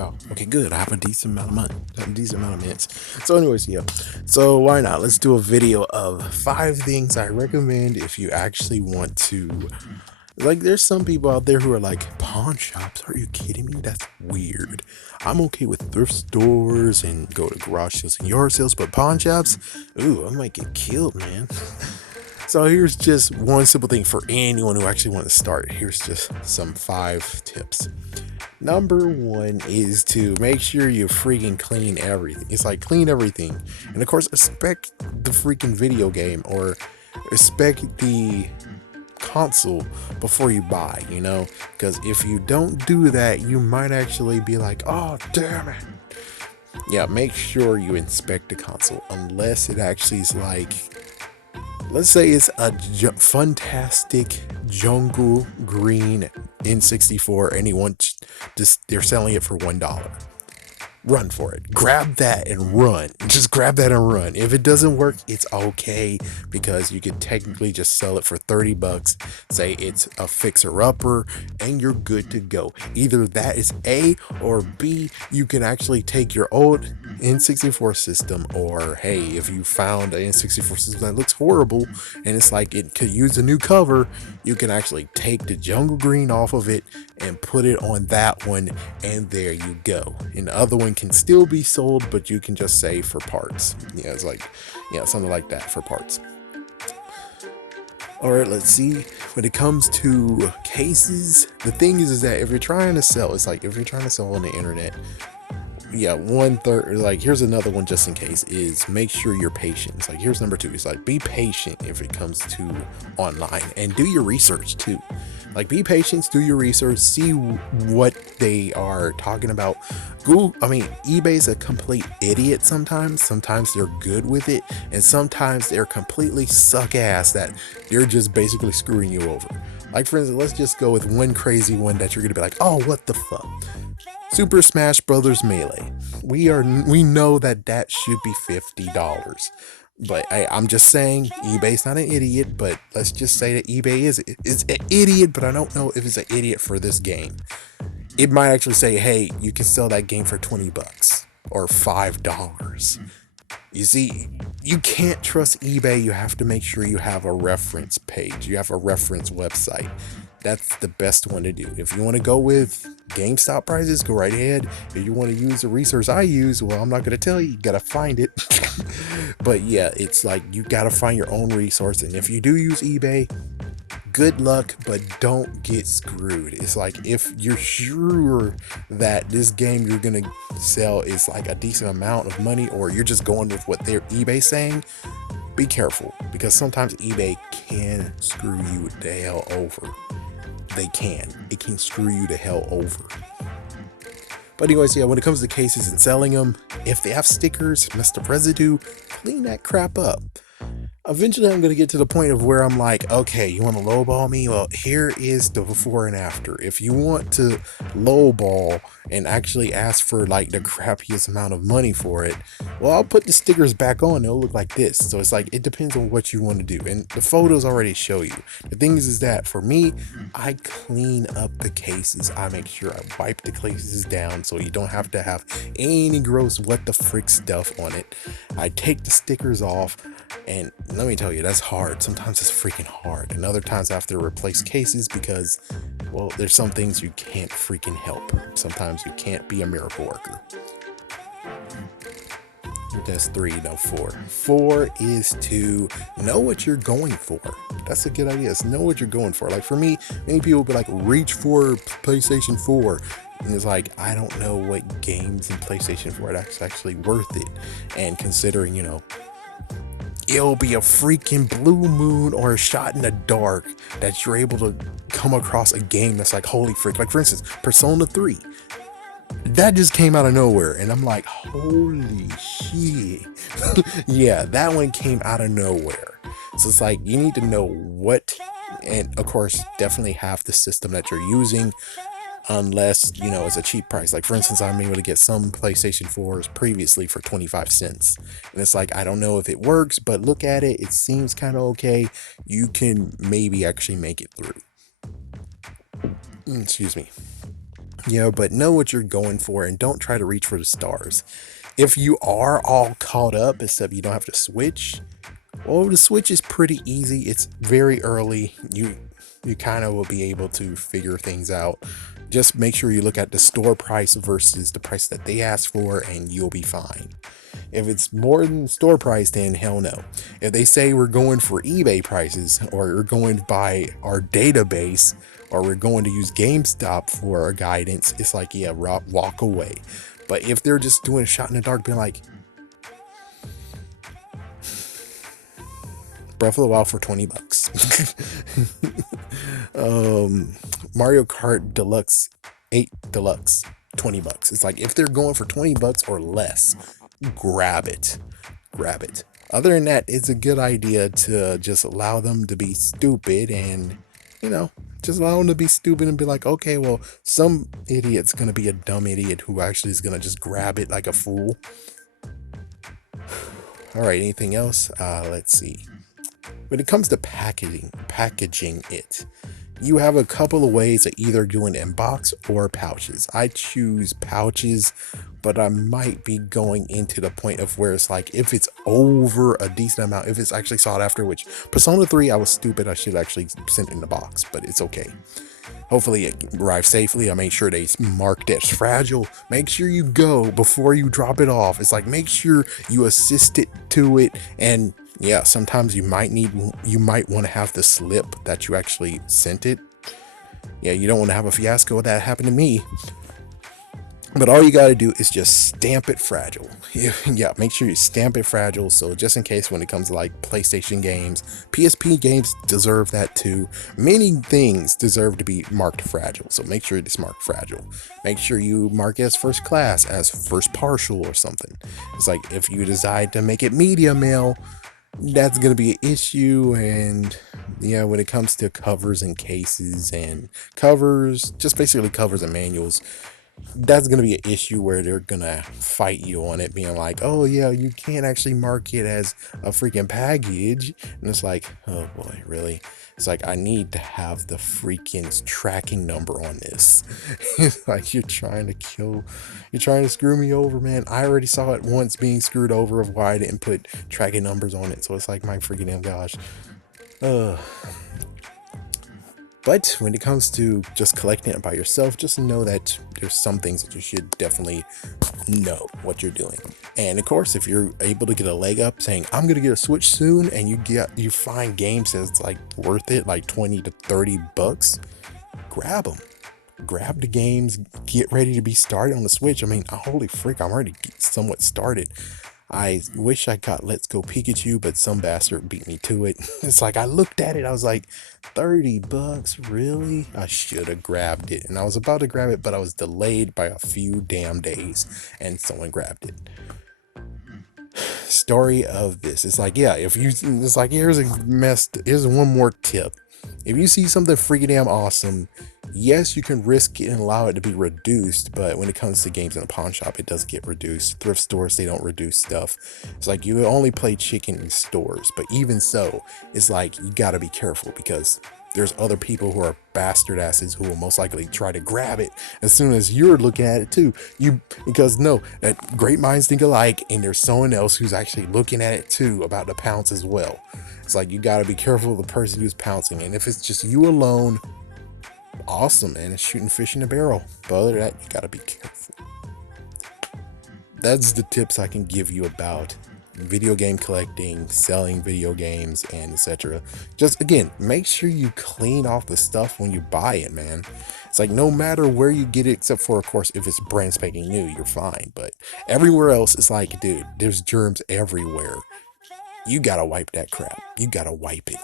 about, okay, good, I have a decent amount of money, a decent amount of minutes. So anyways, yeah, so why not, let's do a video of 5 things I recommend if you actually want to, like, there's some people out there who are like, pawn shops, are you kidding me? That's weird. I'm okay with thrift stores and go to garage sales and yard sales, but pawn shops, ooh, I might get killed, man. So here's just one simple thing for anyone who actually wants to start. Here's just some 5 tips. Number 1 is to make sure you freaking clean everything. It's like, clean everything. And of course, expect the freaking video game, or expect the console before you buy, because if you don't do that, you might actually be like, oh, damn it. Yeah, make sure you inspect the console, unless it actually is like, let's say it's a fantastic jungle green N64 and they're selling it for $1. Run for it. Grab that and run. Just grab that and run. If it doesn't work, it's okay, because you could technically just sell it for $30. Say it's a fixer-upper and you're good to go. Either that is A, or B, you can actually take your old N64 system, or hey, if you found an N64 system that looks horrible and it's like it could use a new cover, you can actually take the jungle green off of it and put it on that one, and there you go. And the other one can still be sold, but you can just say for parts. Yeah, it's like, yeah, something like that for parts. All right, let's see. When it comes to cases, the thing is that if you're trying to sell, it's like if you're trying to sell on the internet, yeah, 1/3, like, here's another one just in case, is make sure you're patient. It's like, here's number 2. It's like, be patient if it comes to online, and do your research too. Like, be patient, do your research, see what they are talking about. eBay's a complete idiot sometimes. Sometimes they're good with it, and sometimes they're completely suck ass that they're just basically screwing you over. Like, for instance, let's just go with one crazy one that you're gonna be like, oh, what the fuck. Super Smash Brothers Melee. We know that should be $50. But I'm just saying, eBay's not an idiot, but let's just say that eBay is an idiot, but I don't know if it's an idiot for this game. It might actually say, hey, you can sell that game for $20 or $5. You see, you can't trust eBay. You have to make sure you have a reference page. You have a reference website. That's the best one to do. If you want to go with GameStop prices, go right ahead. If you want to use the resource I use, well, I'm not going to tell you. You got to find it. But yeah, it's like, you got to find your own resource. And if you do use eBay, good luck, but don't get screwed. It's like, if you're sure that this game you're going to sell is like a decent amount of money, or you're just going with what their eBay saying, be careful, because sometimes eBay can screw you the hell over. It can screw you the hell over. But anyways, yeah, when it comes to cases and selling them, if they have stickers, Mr. Residue, clean that crap up. Eventually, I'm going to get to the point of where I'm like, okay, you want to lowball me? Well, here is the before and after. If you want to lowball and actually ask for like the crappiest amount of money for it, well, I'll put the stickers back on. It'll look like this. So it's like, it depends on what you want to do. And the photos already show you. The thing is that for me, I clean up the cases. I make sure I wipe the cases down so you don't have to have any gross what the frick stuff on it. I take the stickers off. And let me tell you, that's hard. Sometimes it's freaking hard. And other times I have to replace cases because, well, there's some things you can't freaking help. Sometimes you can't be a miracle worker. That's 3, no 4. 4 is to know what you're going for. That's a good idea. Is know what you're going for. Like, for me, many people be like, reach for PlayStation 4. And it's like, I don't know what games in PlayStation 4 that's actually worth it. And considering, it'll be a freaking blue moon or a shot in the dark that you're able to come across a game that's like, holy frick. Like, for instance, Persona 3. That just came out of nowhere, and I'm like, holy shit. Yeah, that one came out of nowhere. So it's like, you need to know what, and of course, definitely have the system that you're using. Unless, it's a cheap price. Like, for instance, I'm able to get some PlayStation 4s previously for 25 cents. And it's like, I don't know if it works, but look at it. It seems kind of okay. You can maybe actually make it through. Excuse me. Yeah, but know what you're going for and don't try to reach for the stars. If you are all caught up, except you don't have to switch, well, the switch is pretty easy. It's very early. You kind of will be able to figure things out. Just make sure you look at the store price versus the price that they ask for, and you'll be fine. If it's more than store price, then hell no. If they say we're going for eBay prices, or we're going by our database, or we're going to use GameStop for our guidance, it's like, yeah, walk away. But if they're just doing a shot in the dark, being like, Breath of the Wild for 20 bucks. Mario Kart Deluxe 8 Deluxe, 20 bucks. It's like, if they're going for 20 bucks or less, grab it. Grab it. Other than that, it's a good idea to just allow them to be stupid, and, just allow them to be stupid and be like, okay, well, some idiot's going to be a dumb idiot who actually is going to just grab it like a fool. All right, anything else? Let's see. When it comes to packaging it, you have a couple of ways of either doing inbox or pouches. I choose pouches, but I might be going into the point of where it's like, if it's over a decent amount, if it's actually sought after, which Persona 3, I was stupid. I should actually send it in the box, but it's okay. Hopefully it arrives safely. I made sure they marked it as fragile. Make sure you go before you drop it off. It's like, make sure you assist it to it. And yeah, sometimes you might want to have the slip that you actually sent it. Yeah, you don't want to have a fiasco. That happened to me. But all you got to do is just stamp it fragile. Yeah, make sure you stamp it fragile. So just in case, when it comes to like PlayStation games, PSP games deserve that too. Many things deserve to be marked fragile. So make sure it's marked fragile. Make sure you mark it as first class, as first partial or something. It's like, if you decide to make it media mail, that's going to be an issue. And yeah, when it comes to covers and cases and covers, just basically covers and manuals, that's going to be an issue where they're going to fight you on it, being like, oh yeah, you can't actually mark it as a freaking package. And it's like, oh boy, really? It's like, I need to have the freaking tracking number on this. It's like, you're trying to screw me over, man. I already saw it once being screwed over of why I didn't put tracking numbers on it. So it's like, my freaking damn gosh. But when it comes to just collecting it by yourself, just know that there's some things that you should definitely know what you're doing. And of course, if you're able to get a leg up saying, I'm going to get a Switch soon, and you find games that's like worth it, like 20 to 30 bucks, grab them. Grab the games, get ready to be started on the Switch. I mean, holy frick, I'm already somewhat started. I wish I got Let's Go Pikachu, but some bastard beat me to it. It's like, I looked at it, I was like, 30 bucks, really? I should have grabbed it. And I was about to grab it, but I was delayed by a few damn days, and someone grabbed it. Story of this. It's like, yeah, it's like, here's one more tip. If you see something freaking damn awesome, yes, you can risk it and allow it to be reduced, but when it comes to games in a pawn shop, it does get reduced. Thrift stores, they don't reduce stuff. It's like, you only play chicken in stores, but even so, it's like, you gotta be careful, because there's other people who are bastard asses who will most likely try to grab it as soon as you're looking at it too. Because no, that great minds think alike, and there's someone else who's actually looking at it too, about to pounce as well. It's like, you got to be careful of the person who's pouncing. And if it's just you alone, awesome, man. It's shooting fish in a barrel. But other than that, you got to be careful. That's the tips I can give you about video game collecting, selling video games, and etc. Just, again, make sure you clean off the stuff when you buy it, man. It's like, no matter where you get it, except for, of course, if it's brand spanking new, you're fine. But everywhere else, it's like, dude, there's germs everywhere. You gotta wipe that crap. You gotta wipe it.